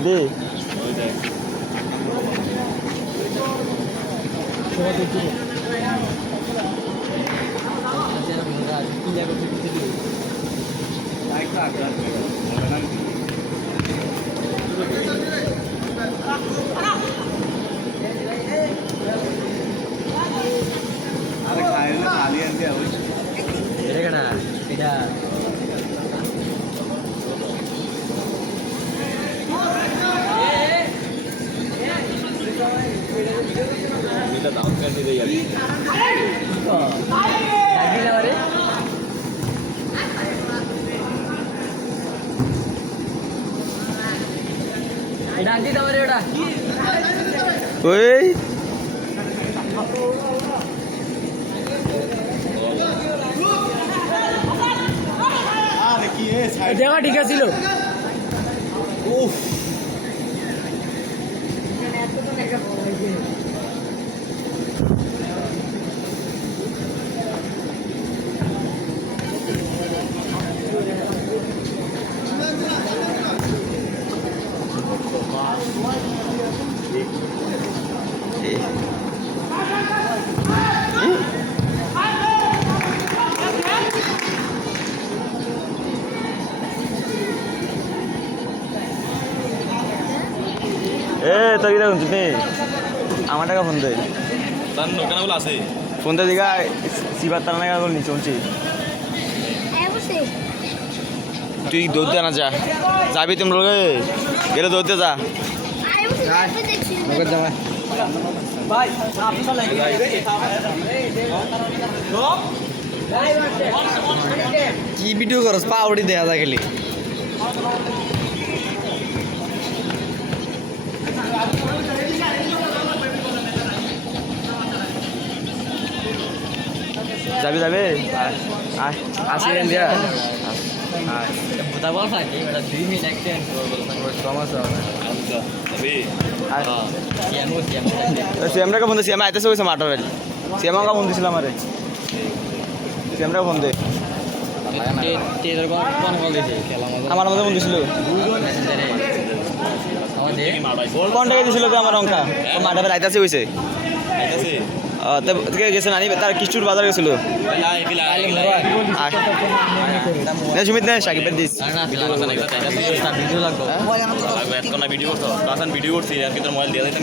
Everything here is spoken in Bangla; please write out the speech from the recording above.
দি ওই দেখা ঠিক আছিল তোর কিটা শুনছিস নি আমার টাকা ফোন দে তার নোকানাগুলো আছে ফোন দে দিঘা সিবার তার নাকা নি শুনছি তুই দৌড়তে না যা যাবি তুমি লোকে গেলে দৌড়তে যা কি ভিডিও করস পাউডি দেয়া যা খেলি যাবি যাবি আসি দিয়া সিএমটাকে ফোন দে সিএম আইতেছে কইছে মাটার বাড়ি সিএমকে ফোন দিছিলাম আরে সিএমটাকে ফোন দে আমার মধ্যে ফোন দিছিল কোন টাকা দিছিল আমার অঙ্কা মাটার বাড়ি আইতেছে কইছে গেছে নানি তার কিস্টুর বাজার গেছিল সুমিত না সাকিবের দিস ভিডিও করছো ভিডিও করছি আর কি তোর মোবাইল দিয়ে দিতাম